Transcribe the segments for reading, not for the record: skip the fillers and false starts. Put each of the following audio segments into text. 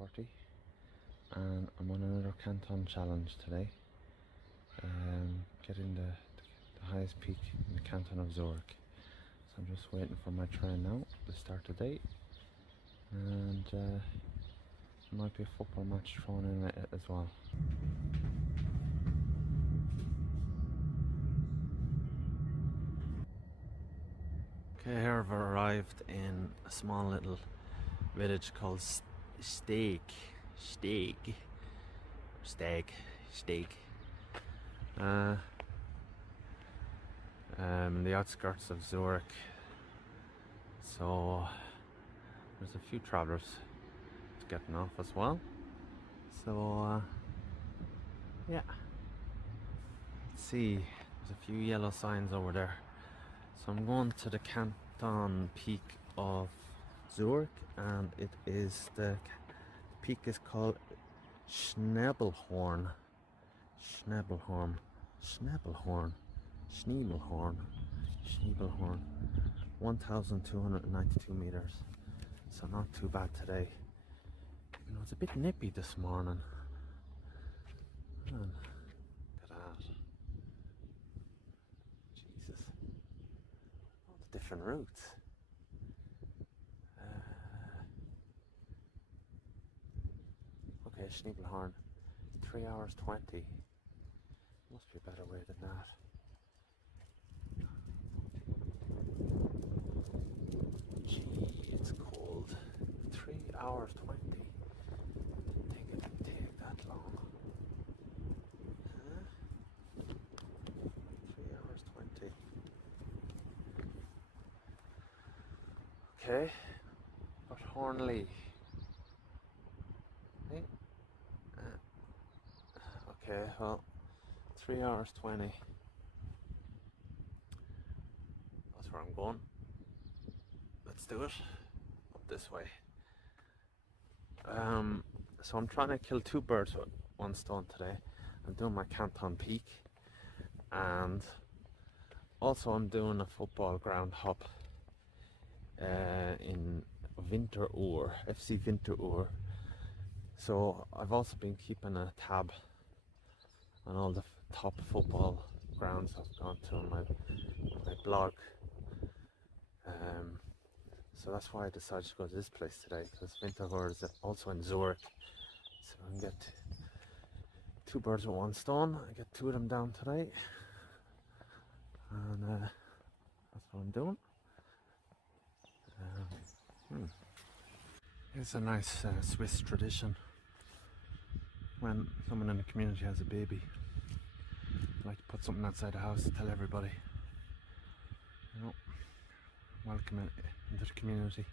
6:40 and I'm on another Canton challenge today. Getting the highest peak in the Canton of Zurich. So I'm just waiting for my train now to start the day, and there might be a football match thrown in it as well. Okay, here I've arrived in a small little village called Steg. The outskirts of Zurich. So there's a few travellers getting off as well. So yeah, let's see. There's a few yellow signs over there. So I'm going to the Canton peak of Zurich, and it is the peak is called Schnebelhorn. 1,292 meters. So not too bad today. You know, it's a bit nippy this morning. Man, look at that. Jesus. All the different routes. Okay, Schnebelhorn. 3 hours 20. Must be a better way than that. Gee, it's cold. 3 hours 20. Didn't think it would take that long. Huh? 3 hours 20. Okay, but Hornley. Hey. Okay, well, 3 hours 20. That's where I'm going. Let's do it. Up this way. So I'm trying to kill two birds with one stone today. I'm doing my Canton peak, and also I'm doing a football ground hop in Winteruhr, FC Winteruhr. So I've also been keeping a tab on all the top football grounds I've gone to on my blog. So that's why I decided to go to this place today, because Winteruhr is also in Zurich. So I can get two birds with one stone. I get two of them down today, and that's what I'm doing. It's a nice Swiss tradition. When someone in the community has a baby, I like to put something outside the house to tell everybody, you know, welcome it into the community.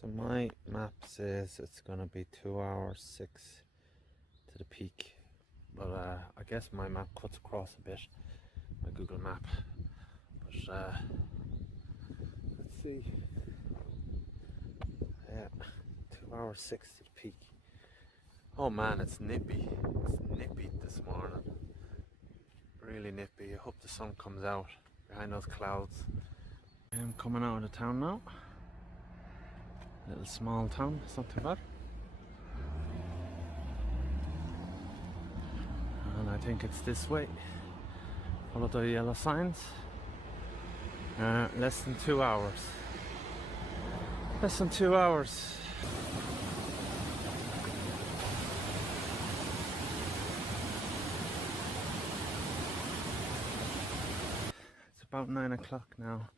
So my map says it's gonna be 2 hours 6 to the peak, but I guess my map cuts across a bit, my Google map. But let's see. Yeah, 2 hours 6 to the peak. Oh man, it's nippy. It's nippy this morning. Really nippy. I hope the sun comes out behind those clouds. I'm coming out of the town now. Little small town, it's not too bad. And I think it's this way. Follow the yellow signs. Less than 2 hours. Less than 2 hours. About 9 o'clock now,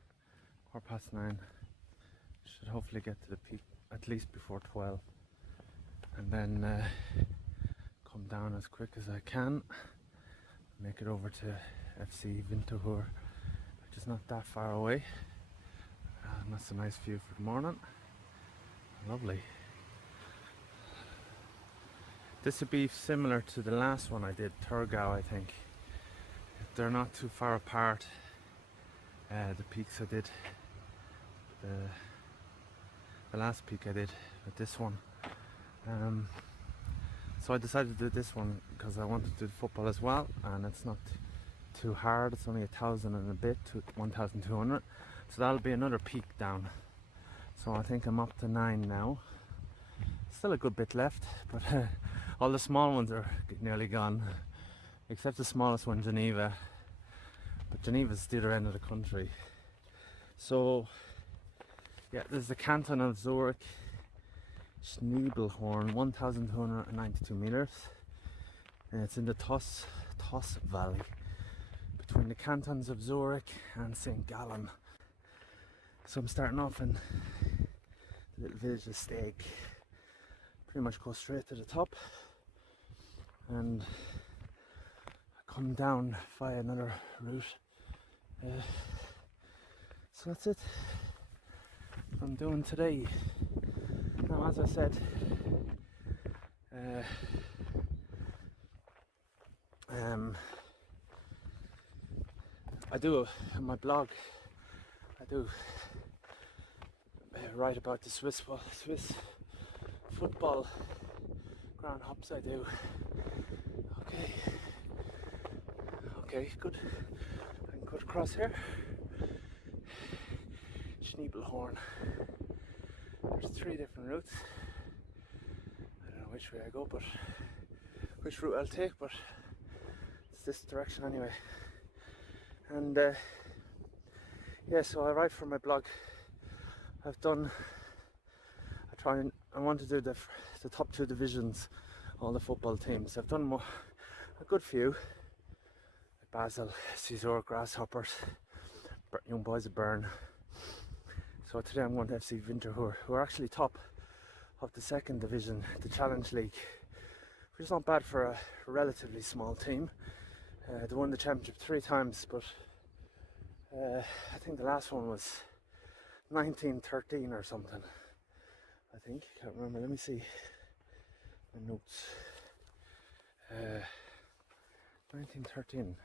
9:15. Should hopefully get to the peak at least before 12, and then come down as quick as I can, make it over to FC Winteruhr, which is not that far away. And that's a nice view for the morning. Lovely. This would be similar to the last one I did, Thurgau, I think. They're not too far apart. The peaks I did, the last peak I did with this one. So I decided to do this one because I wanted to do football as well, and it's not too hard. It's only 1,000 and a bit to 1,200. So that'll be another peak down. So I think I'm up to 9 now. Still a good bit left, but all the small ones are nearly gone, except the smallest one, Geneva. But Geneva's the other end of the country. So yeah, there's the Canton of Zurich, Schnebelhorn, 1,292 meters, and it's in the Tos Valley between the cantons of Zurich and St. Gallen. So I'm starting off in the little village of Steg. Pretty much go straight to the top and come down via another route. So that's it I'm doing today. Now, as I said, I do on my blog. I do write about the Swiss football ground hops. I do. Okay, good. I can cut across here. Schnebelhorn. There's 3 different routes. I don't know which way I go, but which route I'll take, but it's this direction anyway. And yeah, so I write for my blog. I want to do the top 2 divisions, all the football teams. I've done a good few. Basel, Zurich Grasshoppers, Young Boys of Bern. So today I'm going to FC Winterthur, who are actually top of the 2nd division, the Challenge League, which is not bad for a relatively small team. They won the championship 3 times, but I think the last one was 1913 or something. I think, can't remember. Let me see my notes. 1913.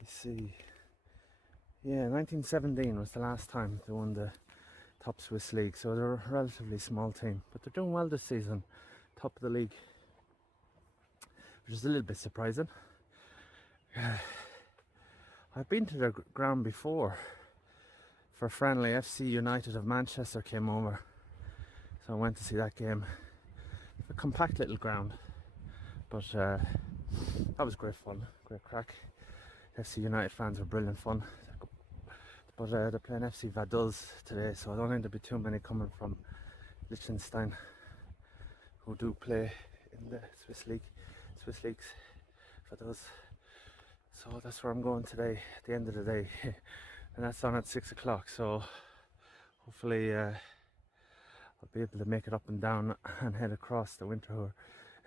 You see, yeah, 1917 was the last time they won the top Swiss league, so they're a relatively small team, but they're doing well this season, top of the league, which is a little bit surprising. I've been to their ground before for friendly. FC United of Manchester came over, so I went to see that game. A compact little ground, but that was great fun, great crack. FC United fans were brilliant fun, but they're playing FC Vaduz today, so I don't think there'll be too many coming from Liechtenstein who do play in the Swiss leagues, Vaduz. So that's where I'm going today at the end of the day, and that's on at 6 o'clock, so hopefully I'll be able to make it up and down and head across the Winterthur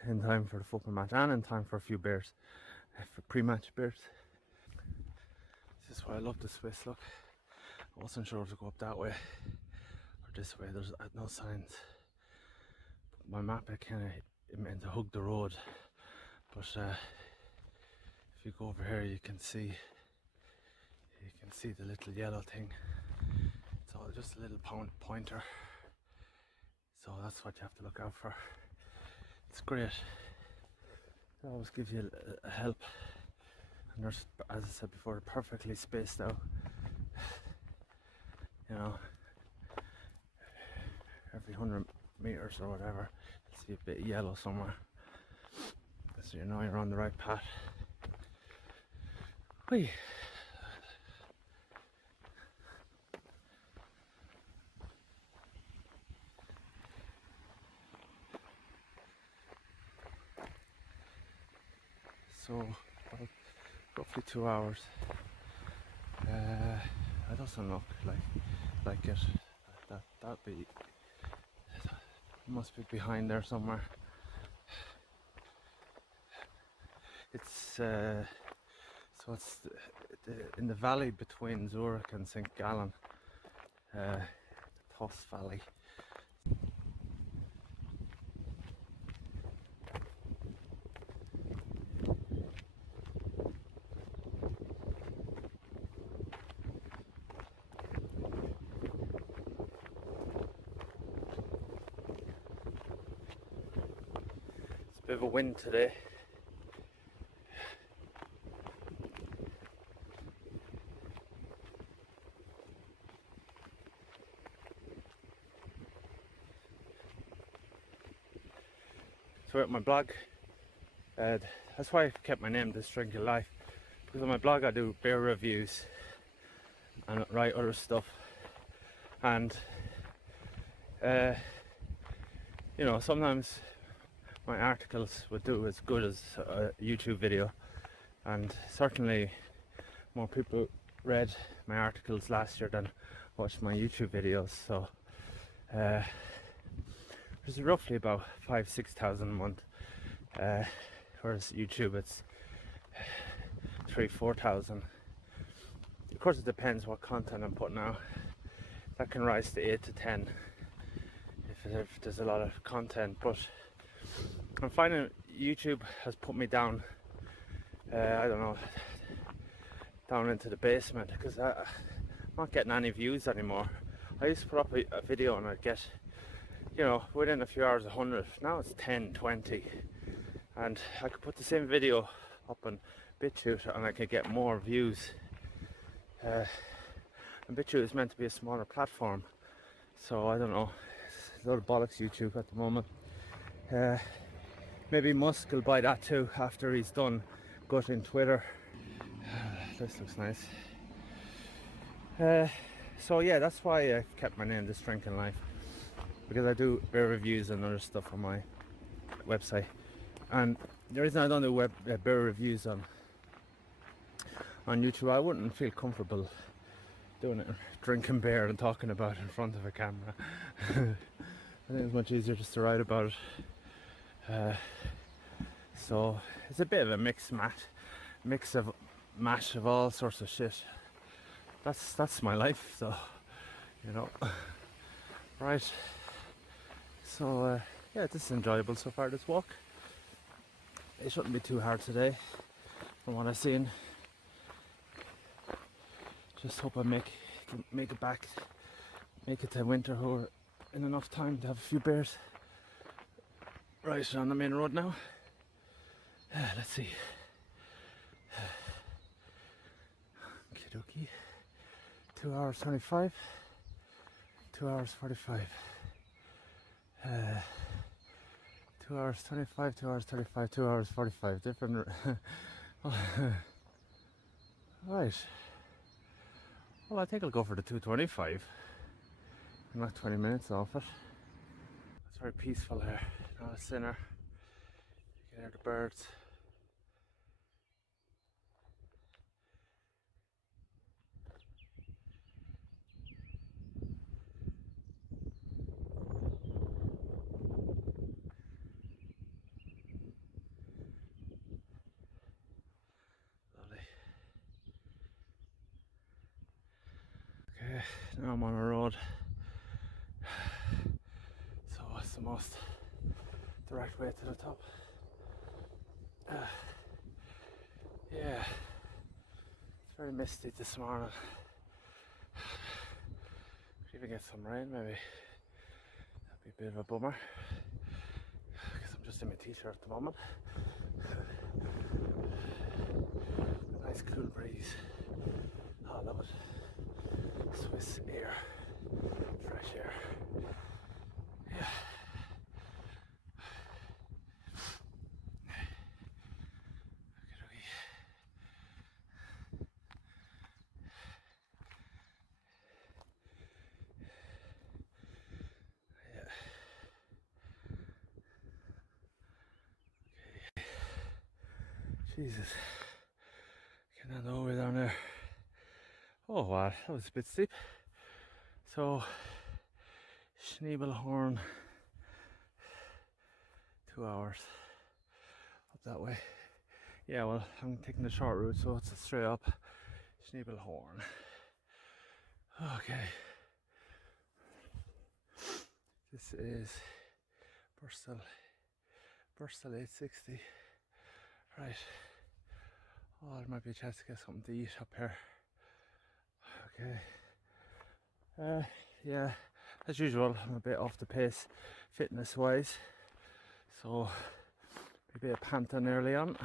in time for the football match and in time for a few beers, for pre-match beers. This is why I love the Swiss. Look, I wasn't sure if to go up that way or this way. There's no signs. My map, I kind of meant to hug the road, but if you go over here, you can see the little yellow thing. It's all just a little pointer, so that's what you have to look out for. It's great. It always gives you a help. And there's, as I said before, perfectly spaced out. You know, every 100 meters or whatever, you'll see a bit of yellow somewhere, so you know you're on the right path. Whee. So, well, roughly 2 hours. It doesn't look like it. That'd be, must be behind there somewhere. It's so it's in the valley between Zurich and St. Gallen, the Tos Valley. Bit of a wind today. for my blog. That's why I've kept my name Thisdrinkinglife, because on my blog I do beer reviews and write other stuff, and you know, sometimes my articles would do as good as a YouTube video, and certainly more people read my articles last year than watched my YouTube videos. So there's roughly about 5,000-6,000 a month, whereas YouTube it's 3,000-4,000. Of course it depends what content I'm putting out. That can rise to 8 to 10 if there's a lot of content, but I'm finding YouTube has put me down, I don't know, down into the basement, because I'm not getting any views anymore. I used to put up a video and I'd get, you know, within a few hours 100. Now it's 10, 20, and I could put the same video up on BitChute and I could get more views. And BitChute is meant to be a smaller platform, so I don't know, it's a lot of bollocks YouTube at the moment. Maybe Musk will buy that too after he's done gutting Twitter. This looks nice. So yeah, that's why I've kept my name Thisdrinkinglife, because I do beer reviews and other stuff on my website. And the reason I don't do beer reviews on YouTube, I wouldn't feel comfortable doing it, drinking beer and talking about it in front of a camera. I think it's much easier just to write about it. So it's a bit of a mix of all sorts of shit. That's my life, so you know. Right. So yeah, this is enjoyable so far, this walk. It shouldn't be too hard today from what I've seen. Just hope I make it back, make it to Winterthur in enough time to have a few beers. Right, on the main road now. Let's see. Okie dokie. 2 hours 25. 2 hours 45. 2 hours 25, 2 hours 35, 2 hours 45. Different. Right. Well, I think I'll go for the 225. I'm not 20 minutes off it. It's very peaceful here. Not a sinner. You can hear the birds. Lovely. Okay, now I'm on a road. So what's the most direct way to the top? Yeah, it's very misty this morning. Could even get some rain maybe. That'd be a bit of a bummer, because I'm just in my t-shirt at the moment. A nice cool breeze. Oh, I love it. Swiss air, fresh air. Yeah. Jesus, getting on all the way down there. Oh wow, that was a bit steep. So, Schnebelhorn, 2 hours up that way. Yeah, well, I'm taking the short route, so it's straight up Schnebelhorn. Okay. This is Bristol 860. Right. Oh, there might be a chance to get something to eat up here. Okay. Yeah, as usual, I'm a bit off the pace fitness wise, so a bit of panting early on,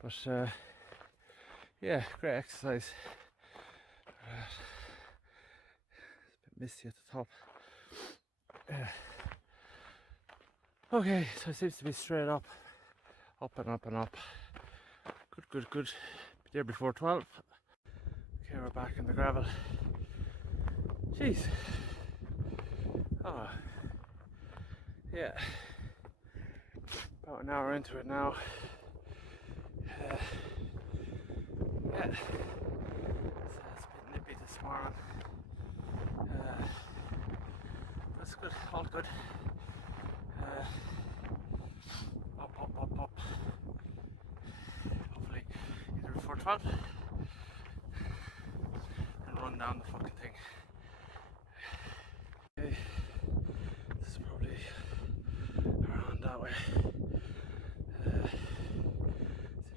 but yeah, great exercise. It's a bit misty at the top. Okay, so it seems to be straight up and up and up. Good. Be there before 12. Okay, we're back in the gravel. Jeez. Oh, yeah. About an hour into it now. Yeah. So it's a bit nippy this morning. That's good, all good. Up. Hopefully either before 12 and run down the fucking thing. Okay, this is probably around that way. There's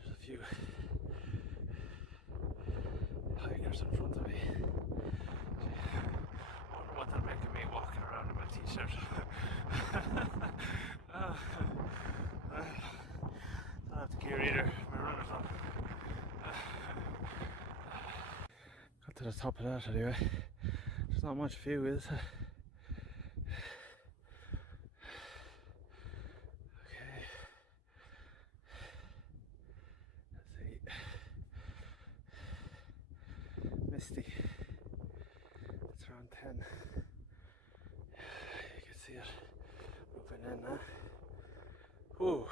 a few hikers in front of me. I wonder what they're making me walking around in my t-shirt. Don't have the gear either. My runner's on. Got to the top of that anyway. There's not much view, is there? Okay. Let's see. Misty. It's around 10. You can see it moving in now. Ooh.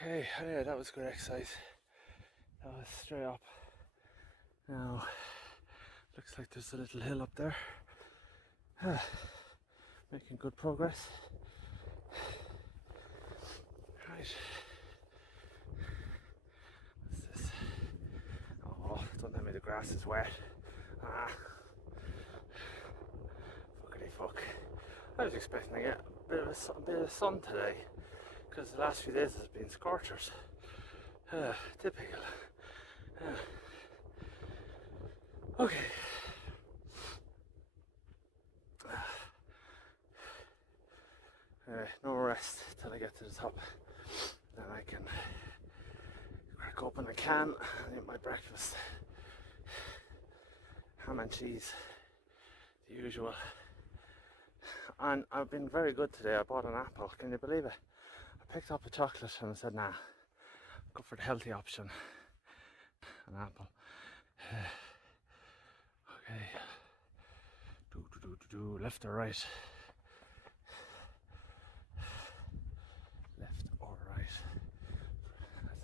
Okay, yeah, that was good exercise. That was straight up. Now, looks like there's a little hill up there. Making good progress. Right. What's this? Oh, don't tell me the grass is wet. Fuckity fuck. I was expecting to get a bit of sun today, because the last few days has been scorchers. Typical. Okay. No rest till I get to the top. Then I can crack open a can and eat my breakfast. Ham and cheese, the usual. And I've been very good today. I bought an apple. Can you believe it? I picked up a chocolate and I said, nah, go for the healthy option. An apple. Okay. Left or right? Left or right?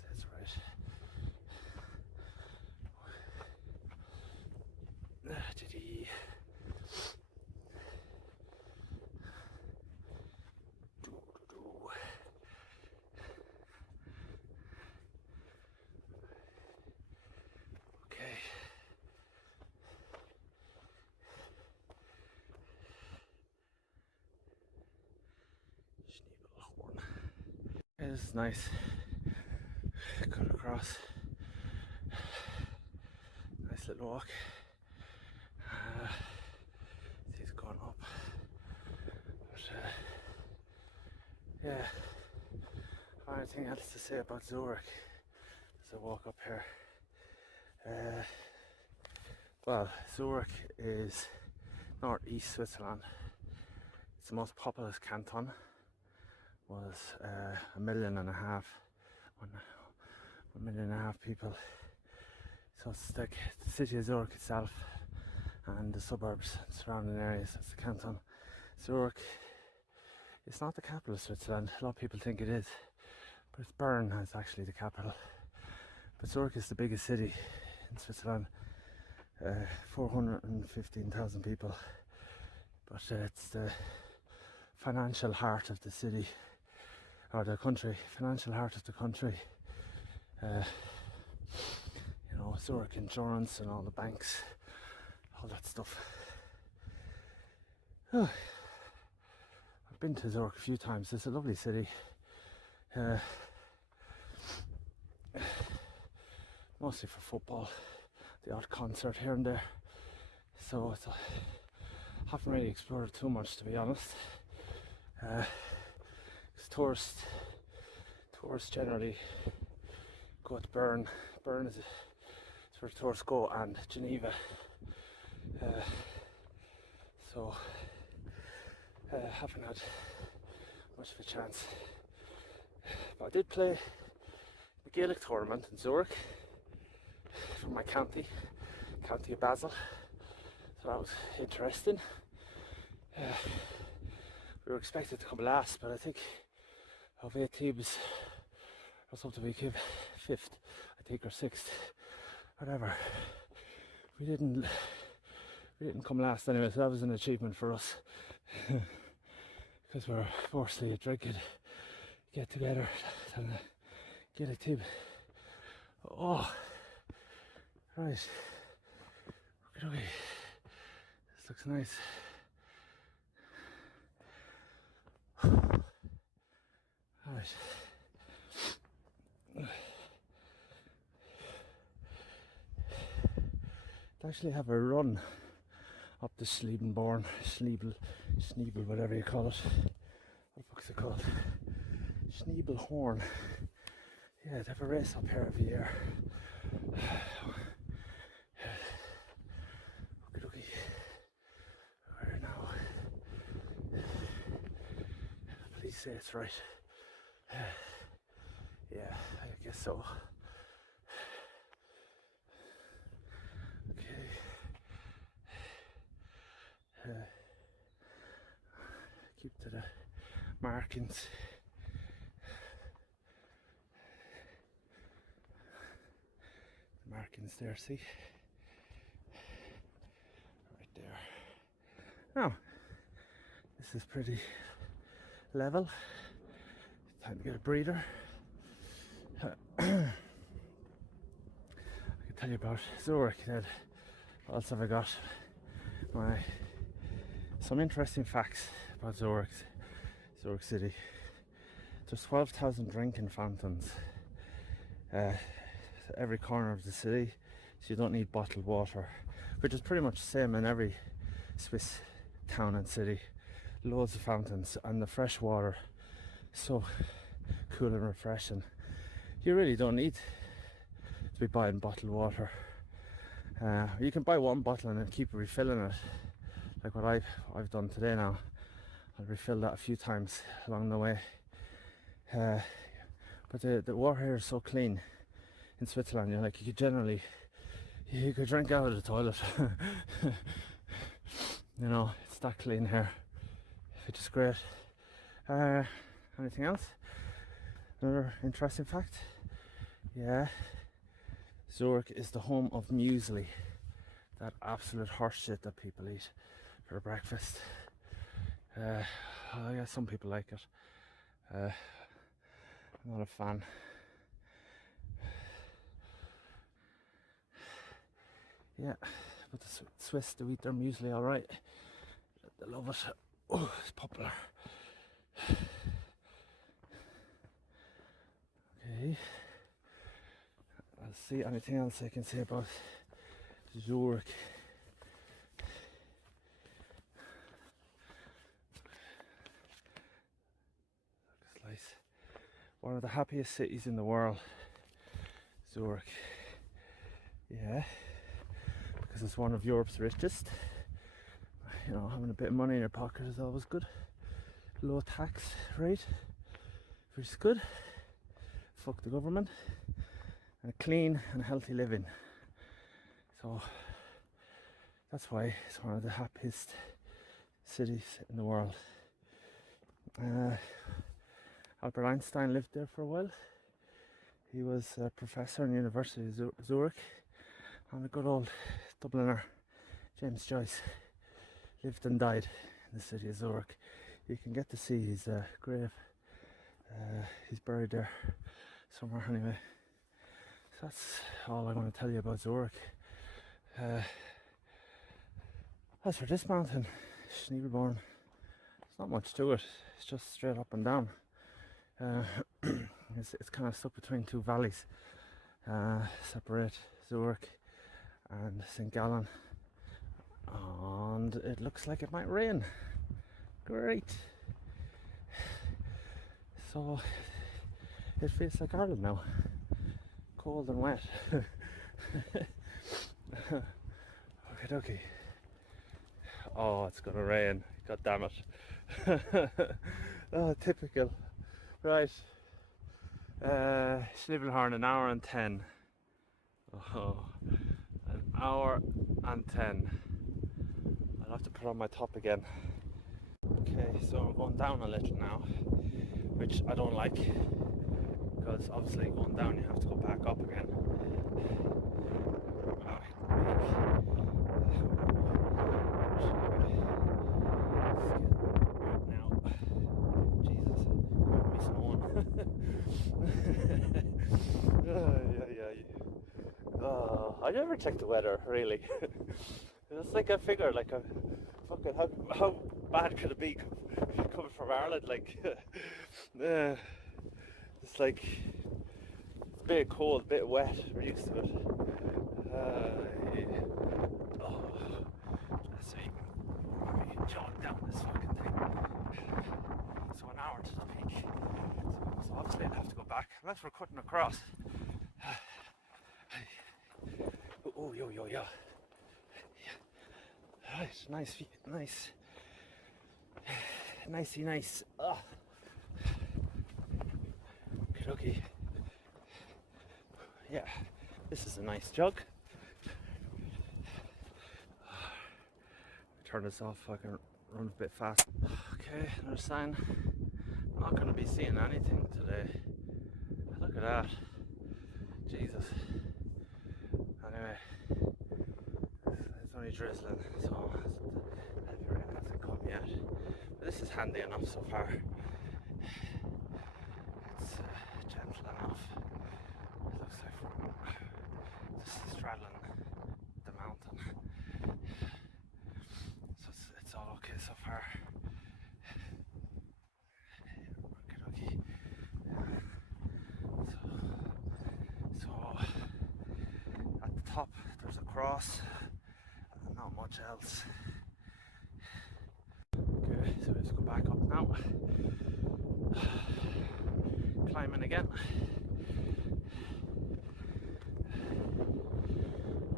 That's right. Okay. Schnebelhorn. This is nice. Cut across. Nice little walk. He's gone up. But, yeah. I have anything else to say about Zurich as I walk up here. Well, Zurich is northeast Switzerland. It's the most populous canton. Was 1.5 million, 1.5 million people. So it's like the city of Zurich itself and the suburbs and surrounding areas. That's the canton. Zurich, it's not the capital of Switzerland. A lot of people think it is, but it's Bern is actually the capital. But Zurich is the biggest city in Switzerland, 415,000 people. But it's the financial heart of the city, or the country, financial heart of the country. You know, Zurich Insurance and all the banks, all that stuff. I've been to Zurich a few times. It's a lovely city. Mostly for football, the odd concert here and there. So it's haven't really explored it too much, to be honest. Because tourists generally go to Bern. Bern is where tourists go, and Geneva. So haven't had much of a chance. But I did play the Gaelic tournament in Zurich from my county of Basel, so that was interesting. We were expected to come last, but I think of 8 teams or something, we came 5th, I think, or 6th, whatever. We didn't come last anyway, so that was an achievement for us. Because we're mostly a drinking get together and get a team. Oh, right. Okay, this looks nice. Right. To actually have a run up the Schnebelhorn, Schnebel, whatever you call it. What the fuck's it called? Schnebelhorn. Yeah, they have a race up here every year. Okay. Where now? Please say it's right. Yeah, I guess so. Okay. Keep to the markings. The markings there, see? Right there. Now, this is pretty level. Time to get a breather. I can tell you about Zurich then. What else have I got? Some interesting facts about Zurich City. There's 12,000 drinking fountains every corner of the city, so you don't need bottled water, which is pretty much the same in every Swiss town and city. Loads of fountains, and the fresh water so cool and refreshing. You really don't need to be buying bottled water. You can buy one bottle and then keep refilling it, like what I've done today. Now I'll refill that a few times along the way. But the water here is so clean in Switzerland. You could drink out of the toilet. It's that clean here, which is great. Anything else? Another interesting fact. Yeah, Zurich is the home of muesli, that absolute horse shit that people eat for breakfast. I guess some people like it. I'm not a fan. Yeah, but the Swiss do eat their muesli alright. They love it. Oh, it's popular. Okay. Let's see anything else I can say about Zurich. Looks nice. One of the happiest cities in the world, Zurich. Yeah, because it's one of Europe's richest. Having a bit of money in your pocket is always good. Low tax rate, which is good. Fuck the government. And a clean and healthy living. So that's why it's one of the happiest cities in the world. Albert Einstein lived there for a while. He was a professor in the University of Zurich, and a good old Dubliner, James Joyce, lived and died in the city of Zurich. You can get to see his grave. He's buried there somewhere anyway. So that's all I'm going to tell you about Zurich. As for this mountain, Schnebelhorn, there's not much to it. It's just straight up and down. It's kind of stuck between two valleys, separate Zurich and St. Gallen, and it looks like it might rain. Great. So it feels like Ireland now, cold and wet. Okay. Oh, it's gonna rain. God damn it. Oh, typical. Right. Schnebelhorn, an hour and 10. Oh, an hour and 10. I'll have to put on my top again. Okay, so I'm going down a little now, which I don't like, because obviously going down you have to go back up again. Now, Jesus, me snowing. I never check the weather, really. It's like I figure, like, fucking, how bad could it be coming from Ireland? Like, it's like, it's a bit cold, a bit wet, we're used to it. Yeah. Oh, let's see, I'm jotting down this fucking thing. So an hour to the peak. So obviously I'll have to go back, unless we're cutting across. Oh, yo. Yeah. Right, nice. Nice. Okay. Yeah, this is a nice jug. Turn this off, I can run a bit fast. Okay, another sign. I'm not going to be seeing anything today. Look at that. Jesus. Anyway, it's only drizzling, so heavy rain hasn't come yet. But this is handy enough so far. It's gentle enough. It looks like from just straddling the mountain. So it's all okay so far. Okay. So at the top there's a cross and not much else. Okay, so let's go back up now. Climbing again.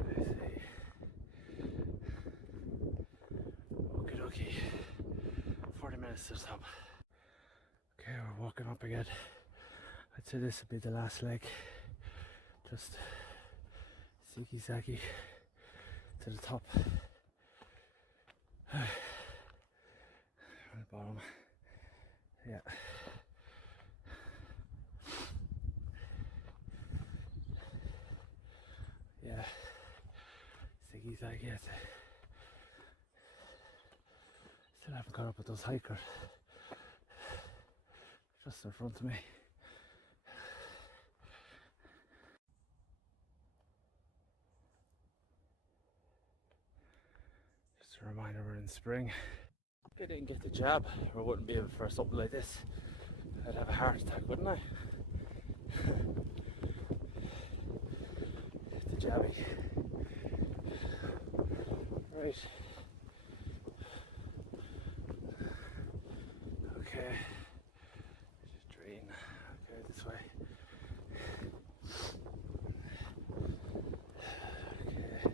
Let's see. Okay. 40 minutes to the top. Okay, we're walking up again. I'd say this would be the last leg. Just ziggy-zaggy to the top. On the bottom. Yeah. Yeah. Ziggy-zaggy. Still haven't caught up with those hikers. Just in front of me. Just a reminder we're in spring. If I didn't get the jab, or wouldn't be able for something like this, I'd have a heart attack, wouldn't I? Get the jabbing. Right. Okay. Just drain. Okay, this way. Okay.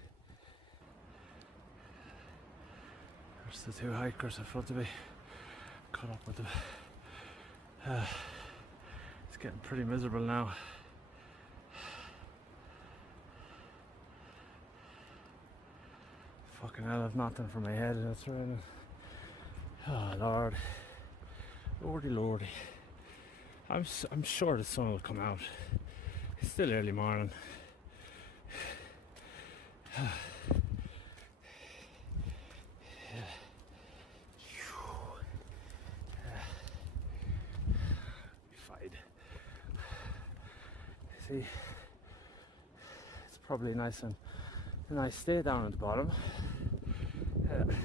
There's the two hikers in front of me. Caught up with them. It's getting pretty miserable now. Fucking hell, I've nothing for my head and it's raining. Oh Lord. Lordy. I'm sure the sun will come out. It's still early morning. Be fine. See, it's probably nice and a nice stay down at the bottom. Okay.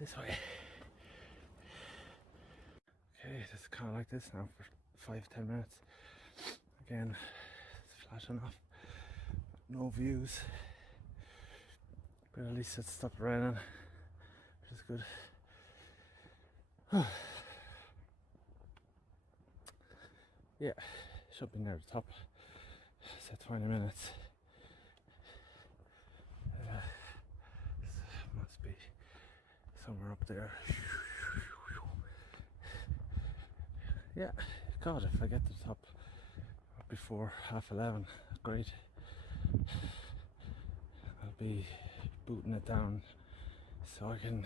This way. Okay, it's kind of like this now for 5-10 minutes. Again, it's flat enough, no views. But at least it's stopped raining, which is good. Yeah, should be near the top. So 20 minutes. Must be somewhere up there. Yeah, God, if I get to the top before 11:30, great. I'll be booting it down so I can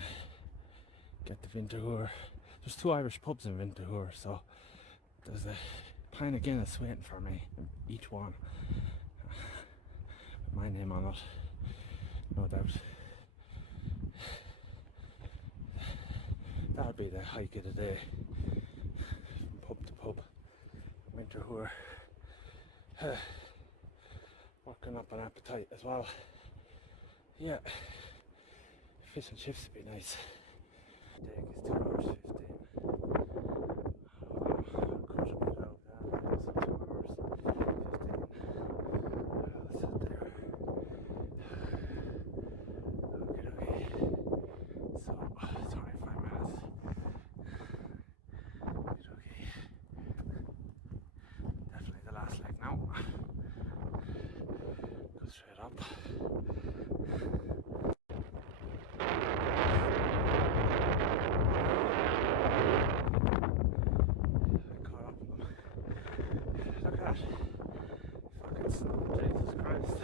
get to Winterthur. There's 2 Irish pubs in Winterthur, so there's a pint of Guinness waiting for me, each one. With my name on it, no doubt. That'll be the hike of the day, from pub to pub, Winterthur. Working up an appetite as well. Yeah, fish and chips would be nice. Take is 2 hours 15. Cut a bit out now, it's 2 hours 15. I'll sit there. Okay. So, 25 minutes. Okay. Definitely the last leg now. Go straight up. Look at that. Fucking snow, Jesus Christ.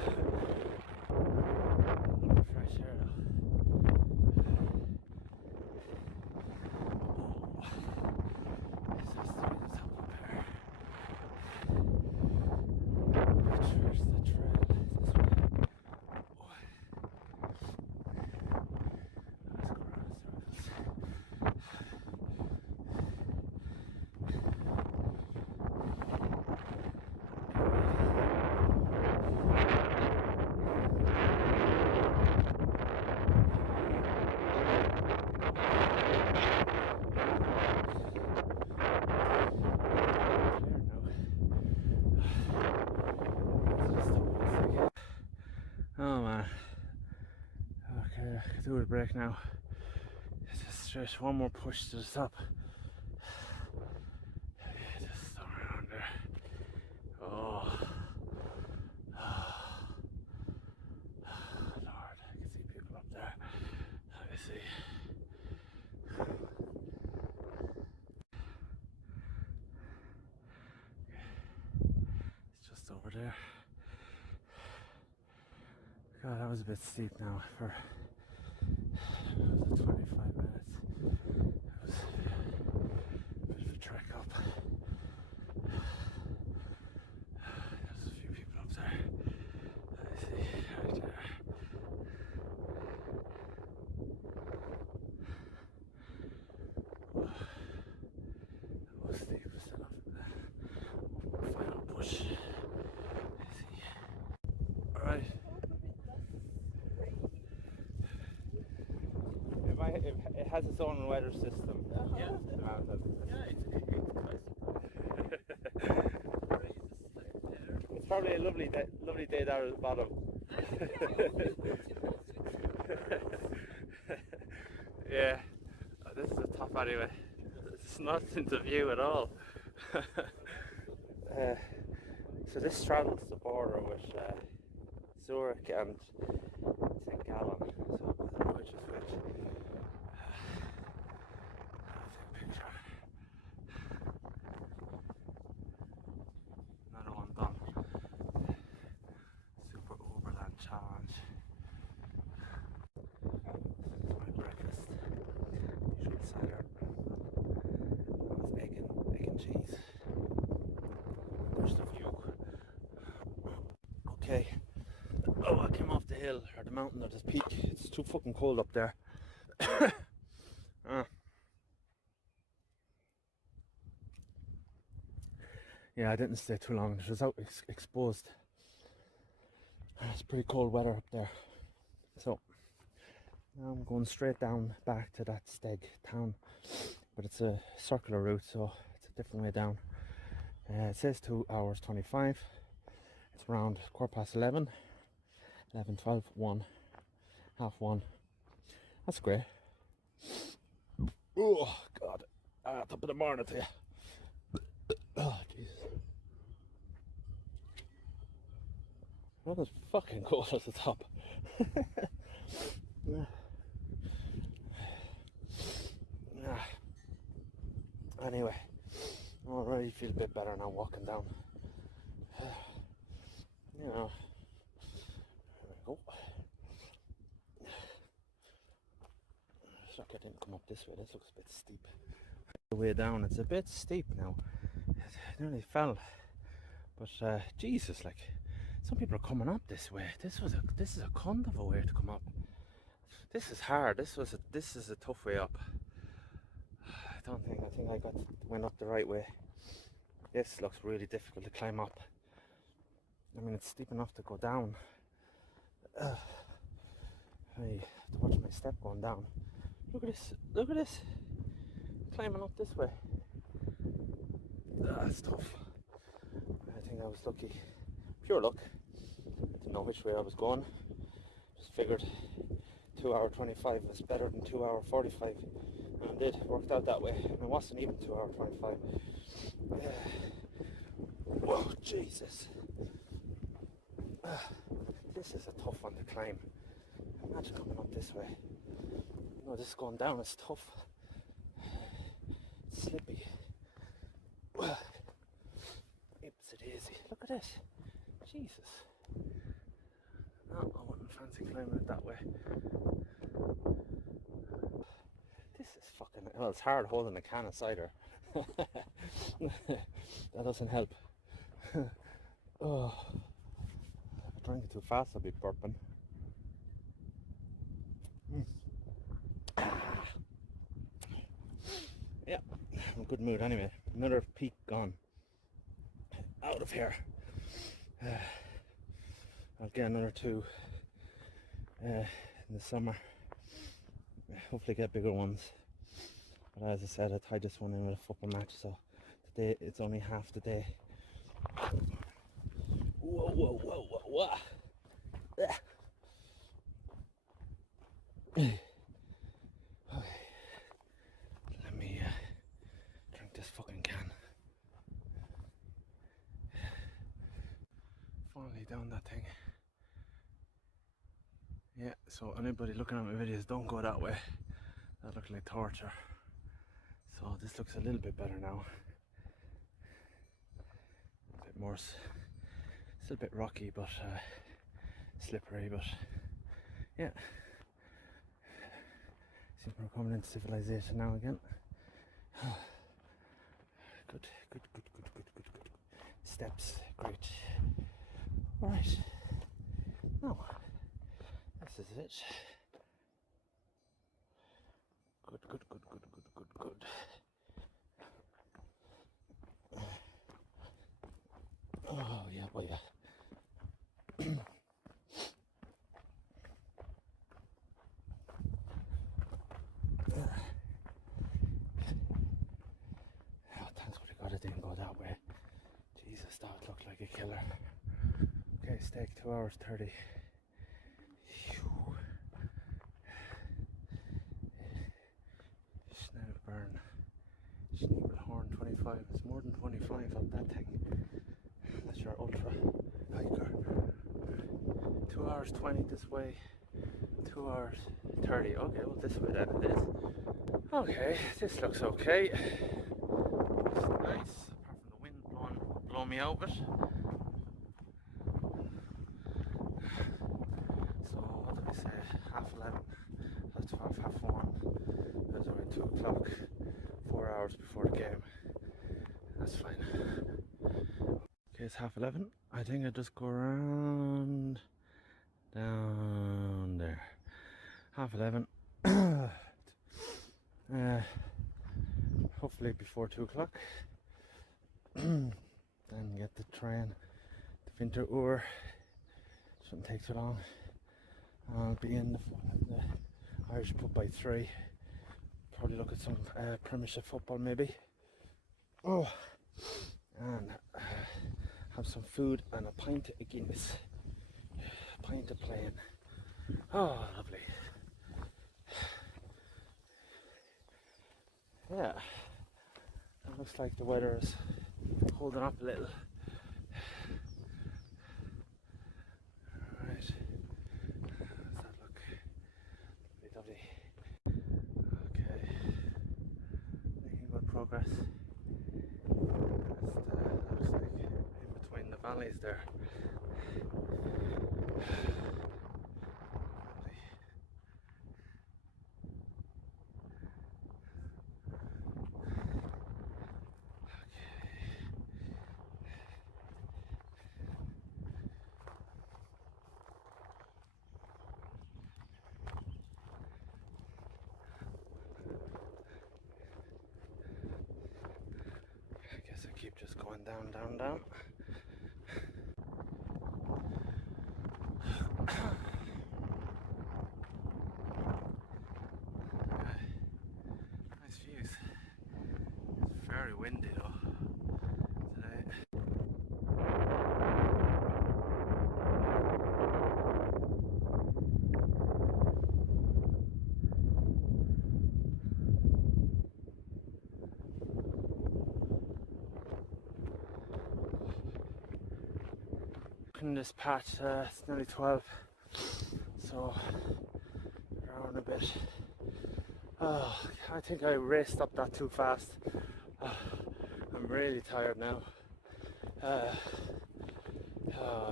Fresh air though. Oh. This has to be the top up here. Where's the trail? This way. Oh. Let's go around circles. Oh man. Okay, I could do with a break now. Just one more push to the top. Just somewhere around there. Oh. Lord, I can see people up there. Let me see. It's just over there. God, that was a bit steep now for 25 minutes. It was a bit of a trek up. There's a few people up there. Let me see, right there. That was steep, set off the final push. Let's see. Alright. It has its own weather system. Yeah. It's probably a lovely day down at the bottom. Yeah, this is the top anyway. It's not into view at all. So this straddles the border with Zurich and St. Gallen. So I don't know which is which. I'll take a picture. Another one done. Super overland challenge. This is my breakfast. Usual cider. That was egg and cheese. There's the view. Okay. Oh, I came off the hill or the mountain or this peak. It's too fucking cold up there. Yeah, I didn't stay too long. It was out exposed. It's pretty cold weather up there. So now I'm going straight down back to that Steg town. But it's a circular route, so it's a different way down. It says 2 hours 25. It's around 11:15, 11, 12, 1. 1:30. That's great. Oh God, top of the morning to you. Oh Jesus. Well, it's fucking cold at the top. Anyway, I already feel a bit better now walking down. You know, there we go. It's like I didn't come up this way. This looks a bit steep. The way down, it's a bit steep now. It nearly fell, but Jesus, like some people are coming up this way. This is a cunt of a way to come up. This is hard. This is a tough way up. I think I went up the right way. This looks really difficult to climb up. I mean, it's steep enough to go down. I have to watch my step going down. Look at this. Look at this. Climbing up this way. That's tough. I think I was lucky. Pure luck. Didn't know which way I was going. Just figured 2:25 was better than 2:45. And it worked out that way. And it wasn't even 2:25. Whoa, Jesus. This is a tough one to climb. Imagine coming up this way. You know, this going down is tough. It's slippy. It's easy. Look at this. Jesus. No, I wouldn't fancy climbing it that way. This is fucking... Well, it's hard holding a can of cider. That doesn't help. Oh. If I drink it too fast, I'll be burping. Yeah, I'm in a good mood anyway. Another peak gone. Out of here. I'll get another 2 in the summer. Hopefully get bigger ones. But as I said, I tied this one in with a football match, so today it's only half the day. Whoa, whoa, whoa, whoa, whoa. Yeah. Okay. Let me drink this fucking can. Finally down that thing. Yeah, so anybody looking at my videos, don't go that way. That looks like torture. So this looks a little bit better now. A bit more, still a bit rocky, but slippery, but yeah. Seems we're coming into civilization now again. Good. Steps, great. Alright. Now, this is it. Good. Oh, yeah, boy, yeah. Oh, thanks for God it didn't go that way. Jesus, that looked like a killer. Okay, stake 2:30. Schnebelhorn 25. It's more than 25 up that thing. That's your ultra hiker. 2:20 this way. 2:30. Okay, well this way then it is. Okay, this looks okay. It's nice, apart from the wind blowing me out of it. So what did we say? 11:30. That's 1:30. That's around 2 o'clock. 4 hours before the game. That's fine. Okay, it's 11:30. I think I just go around down there. 11:30. Hopefully before 2 o'clock. Then get the train to Winter Uhr. Shouldn't take too long. I'll be in the Irish pub by 3. Probably look at some Premiership football maybe. Oh, and have some food and a pint of Guinness. A pint of plain. Oh, lovely. Yeah, it looks like the weather is holding up a little. Alright, how's that look? Lovely. Okay, making good progress. That looks like in between the valleys there. I guess I keep just going down, down, down. Nice views. It's very windy though today. In this patch, it's nearly 12, so around a bit. Oh, I think I raced up that too fast. I'm really tired now. Oh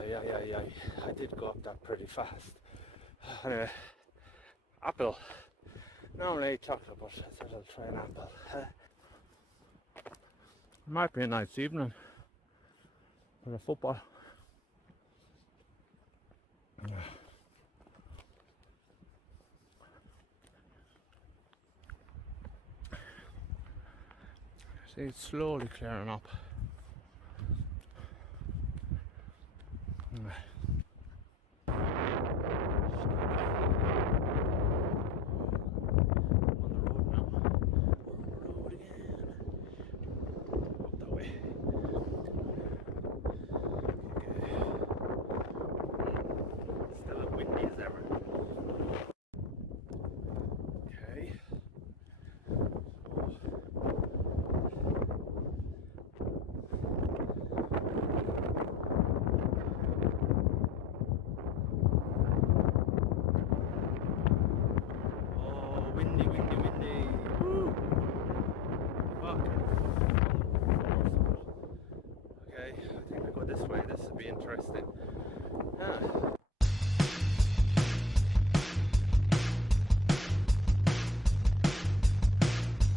yeah, I did go up that pretty fast. Anyway, apple. Normally I eat chocolate, but I thought I'll try an apple. It might be a nice evening for the football. See, it's slowly clearing up. Interesting.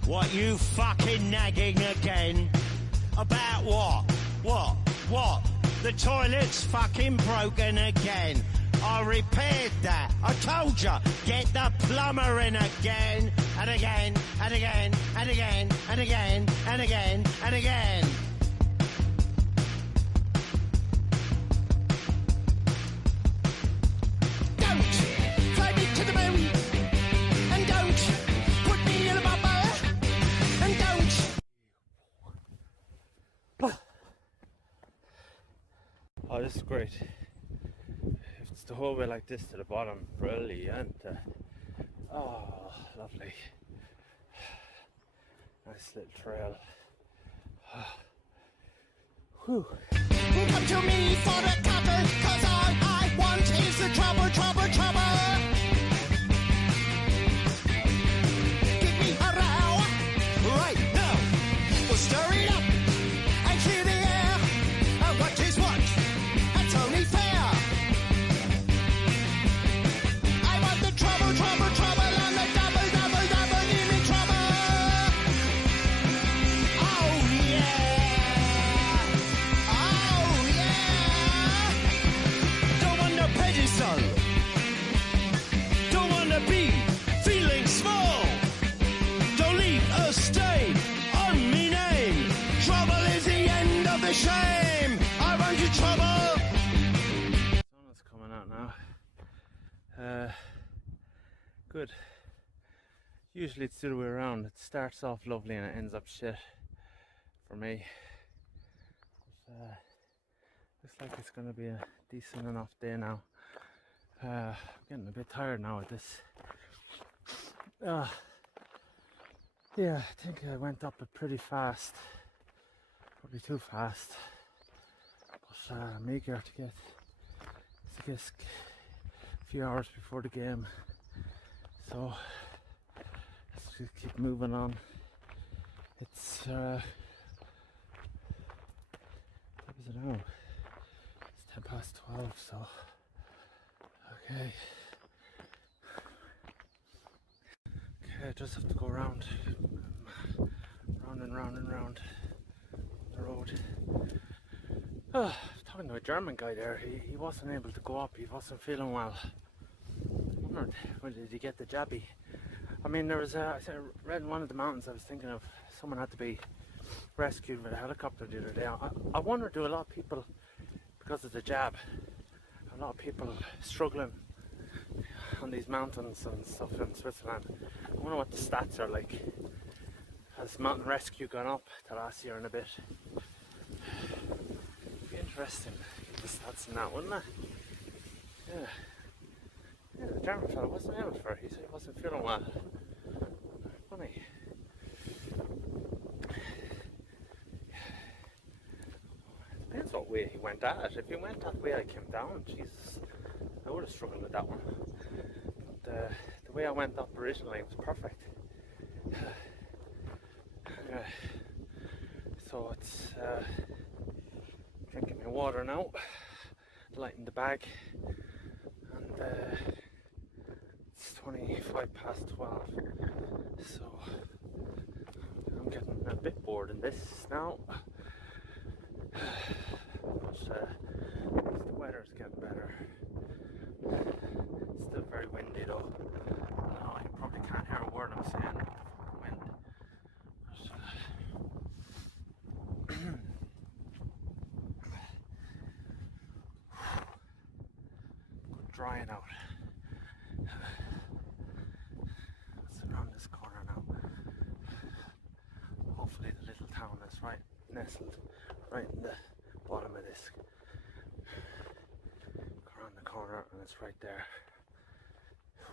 What, you fucking nagging again? About what? What? The toilet's fucking broken again. I repaired that. I told ya, get the plumber in again. And again, and again, and again, and again, and again, and again. Oh, this is great. If it's the whole way like this to the bottom, brilliant. Oh, lovely. Nice little trail. Whew. Come to me for the copper, cause all I want is the trouble. Give me a row right now. We'll stir it up and clear the air. And what is what? That's only fair. I want the trouble, and the double, give me trouble. Oh yeah, don't want no pedestal, don't want to be feeling small, don't leave a stain on me name. Trouble is the end of the shame. I want you trouble. Sun is coming out now. Good. Usually it's the other way around. It starts off lovely and it ends up shit for me. But, looks like it's going to be a decent enough day now. I'm getting a bit tired now at this. Yeah, I think I went up it pretty fast. Probably too fast. But I'm eager to get a few hours before the game. So let's just keep moving on. It's what is it now? It's 12:10, so okay. I just have to go round and round the road. I was talking to a German guy there. He wasn't able to go up. He wasn't feeling well. I wondered, when did he get the jabby? I mean, there was I read in one of the mountains. I was thinking of someone had to be rescued with a helicopter the other day. I wonder, do a lot of people, because of the jab, a lot of people struggling on these mountains and stuff in Switzerland? I wonder what the stats are like. Has mountain rescue gone up the last year and a bit? It'd be interesting to get the stats in that, wouldn't it? Yeah, the German fellow wasn't able for it. He said he wasn't feeling well. Funny. Depends what way he went at it. If he went that way I came down, Jesus, I would have struggled with that one. But the way I went up originally was perfect. So it's drinking my water now, lighting the bag, and it's 12:25. So I'm getting a bit bored in this now. But the weather's getting better. It's still very windy though. You probably can't hear a word I'm saying with the fucking wind. Good drying out. It's around this corner now. Hopefully the little town is right nestled right in the bottom of this. Go around the corner and it's right there. No.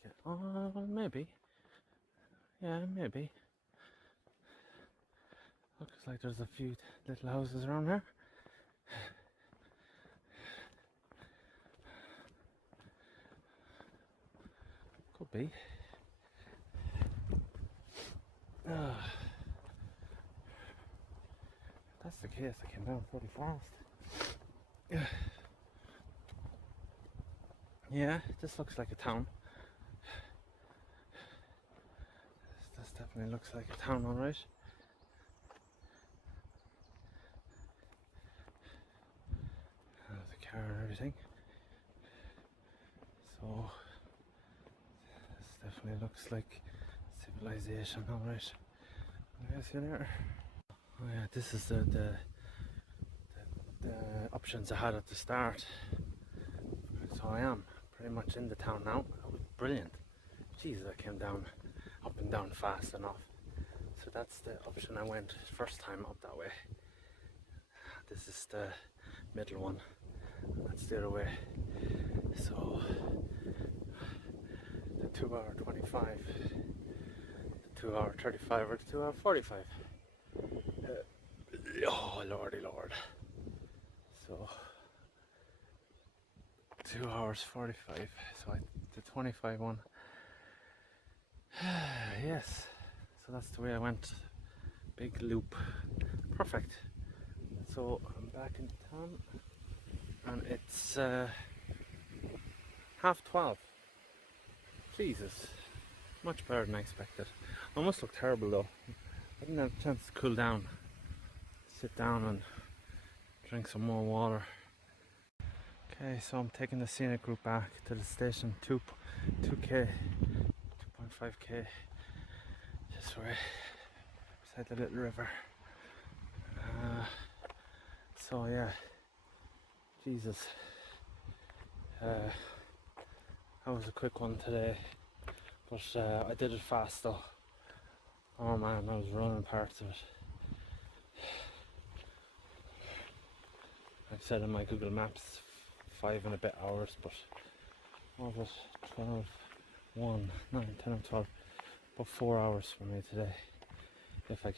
Okay. Oh, well, maybe. Yeah, maybe. Looks like there's a few little houses around here. Could be. If that's the case, I came down pretty fast. Yeah, this looks like a town. This definitely looks like a town, alright. There's a car and everything. So this definitely looks like civilization, alright. Okay, see you later. Oh yeah, this is the options I had at the start. So I am pretty much in the town now. That was brilliant. Jesus, I came down up and down fast enough. So that's the option I went first time up that way. This is the middle one. That's the other way. So the 2 hour 25, the 2 hour 35 or the 2 hour 45. Oh lordy lord. So 2 hours 45. So the 25 one. Yes. So that's the way I went. Big loop. Perfect. So I'm back in town and it's 12:30. Jesus. Much better than I expected. I must look terrible though. I didn't have a chance to cool down. Sit down and drink some more water. Okay, so I'm taking the scenic route back to the station. 2k, 2.5k. This way, beside the little river. So yeah, Jesus. That was a quick one today, but I did it fast though. Oh man, I was running parts of it. I said in my Google Maps 5 and a bit hours, but what was it? 12, 1, 9, 10 and 12. About 4 hours for me today. If I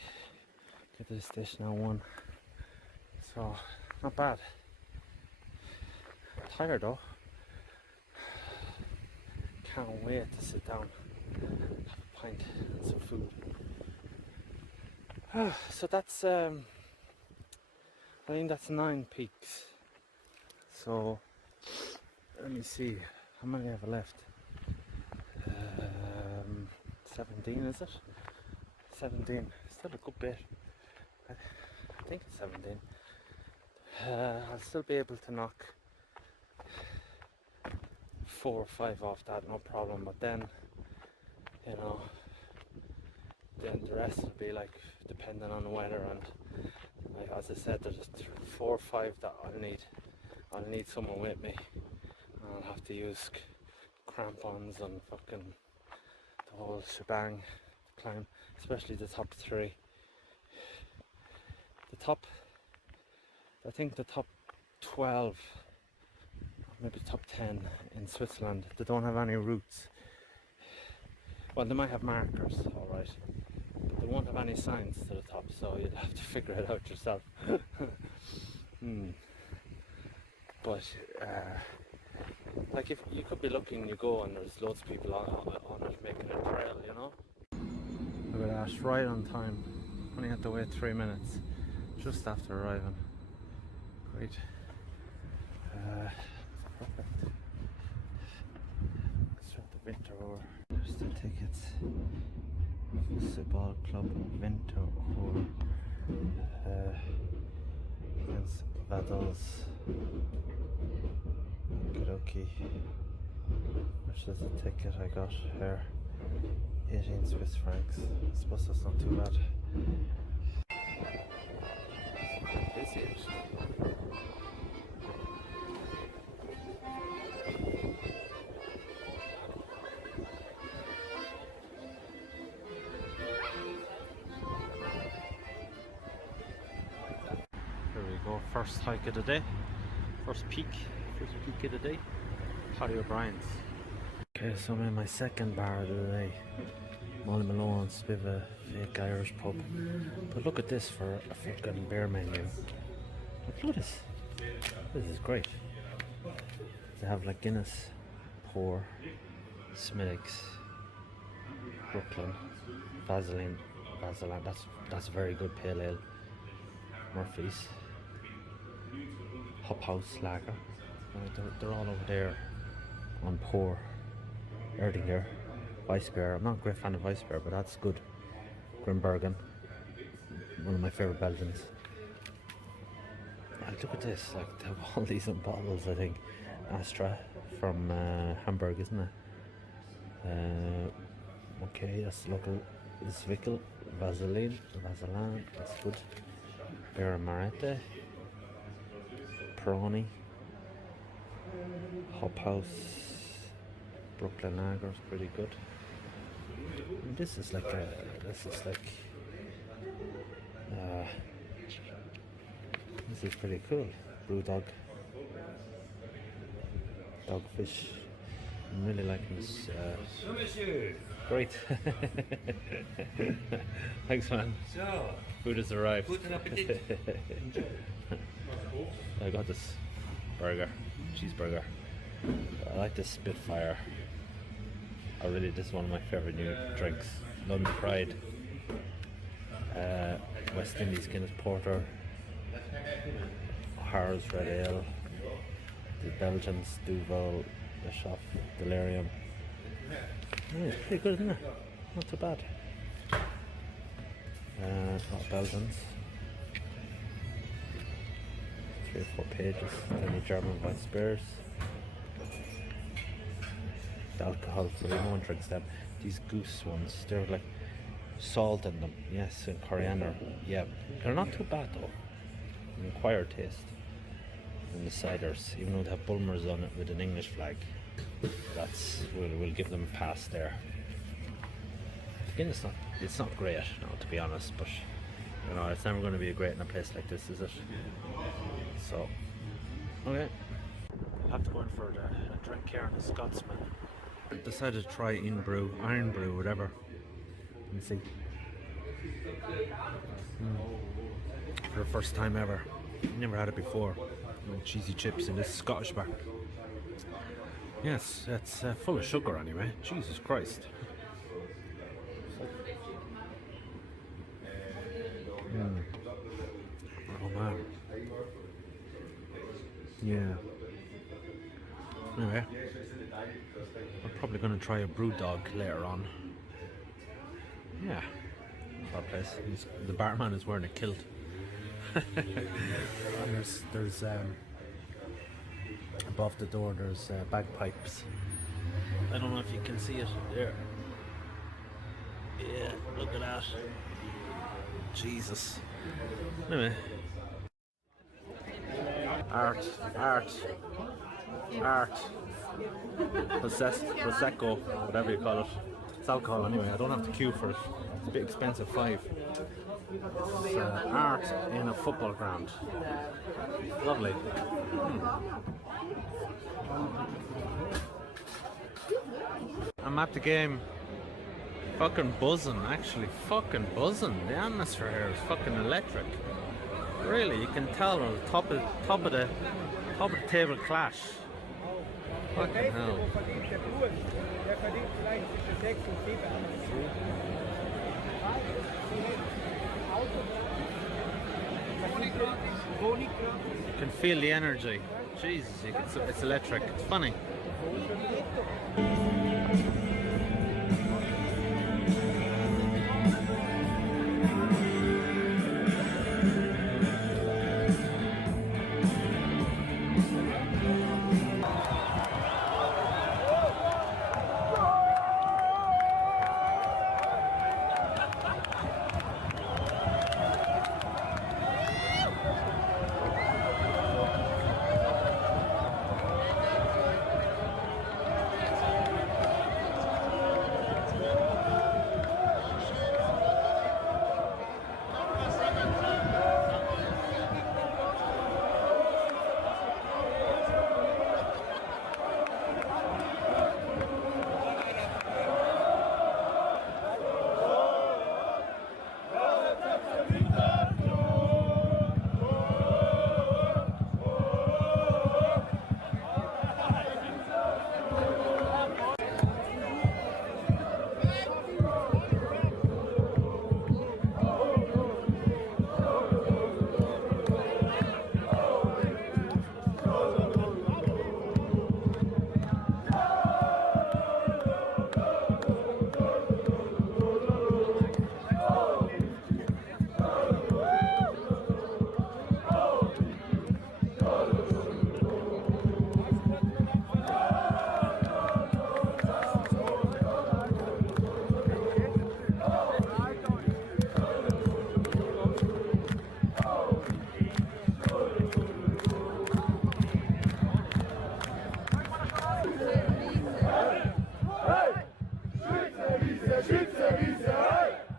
get to the station at 1. So, not bad. Tired though. Can't wait to sit down, have a pint and some food. So that's I think that's 9 peaks. So let me see, how many have I left? 17, is it? 17, still a good bit. I think it's 17. I'll still be able to knock 4 or 5 off that, no problem, but then, you know, then the rest will be like depending on the weather, and like, as I said, there's 4 or 5 that I'll need someone with me, and I'll have to use crampons and fucking the whole shebang to climb, especially the top 3. I think the top 12, maybe top 10 in Switzerland, they don't have any routes. Well, they might have markers, alright, but they won't have any signs to the top, so you'll have to figure it out yourself. But like, if you could be looking, you go and there's loads of people on it making a trail, you know. Look at that, right on time. Only had to wait 3 minutes just after arriving. Great. Perfect. Let's start the winter over. There's the tickets. Football Club Winter over against Vadels. Okie. Which is the ticket I got here? 18 Swiss francs. I suppose that's not too bad. Busy actually. Here we go, first hike of the day, first peak of the day, Paddy O'Brien's. Okay, so I'm in my second bar of the day, Molly Malone's, bit of a fake Irish pub. But look at this for a fucking beer menu. Look at this. This is great. They have like Guinness, Pour, Smithwick's, Brooklyn, Vaseline, that's a very good pale ale. Murphy's, Hop House Lager. They're all over there on Pour, Erdinger, Weissbier. I'm not a great fan of Weissbier, but that's good. Grimbergen, one of my favourite Belgians. Like, look at this, like they have all these in bottles, I think. Astra from Hamburg, isn't it? Okay, that's local. Zwickel, Vaseline, that's good. Beer Marette, Peroni, Hop House, Brooklyn Lager is pretty good. And this is like this is pretty cool. Brewdog, Dogfish. I'm really liking this. Great. Thanks, man. Food has arrived. I got this cheeseburger. I like this Spitfire. This is one of my favourite new drinks. London Pride, West Indies Guinness Porter, O'Hara's Red Ale, the Belgians Duvel, the Shop Delirium. Yeah, it's pretty good, isn't it? Not too bad. Not Belgians. 3 or 4 pages. Any German Weiss beers. The alcohol free, no one drinks them. These goose ones, they're like salt in them, yes, and coriander. Yeah, they're not too bad though. An acquired taste. in the ciders, even though they have Bulmers on it with an English flag. We'll give them a pass there. Again, it's not great, no, to be honest, but you know, it's never going to be great in a place like this, is it? So, okay. I'll have to go in for a drink here in the Scotsman. I decided to try iron brew, whatever. Let me see. For the first time ever. Never had it before. Cheesy chips in this Scottish bar. Yes, it's full of sugar anyway. Jesus Christ. Oh man. Yeah. Anyway, I'm probably going to try a brew dog later on. Yeah. That place. The barman is wearing a kilt. there's above the door there's bagpipes. I don't know if you can see it there. Yeah, look at that. Jesus. Anyway. Art. Prosecco, whatever you call it. It's alcohol anyway, I don't have to queue for it. It's a bit expensive, $5. It's art in a football ground. Lovely. I'm at the game. Fucking buzzing, actually. Fucking buzzing. The atmosphere here is fucking electric. Really, you can tell on the top of the table clash. Fucking hell. You can feel the energy. Jesus, it's electric. It's funny. Schütze, Wiese, hey!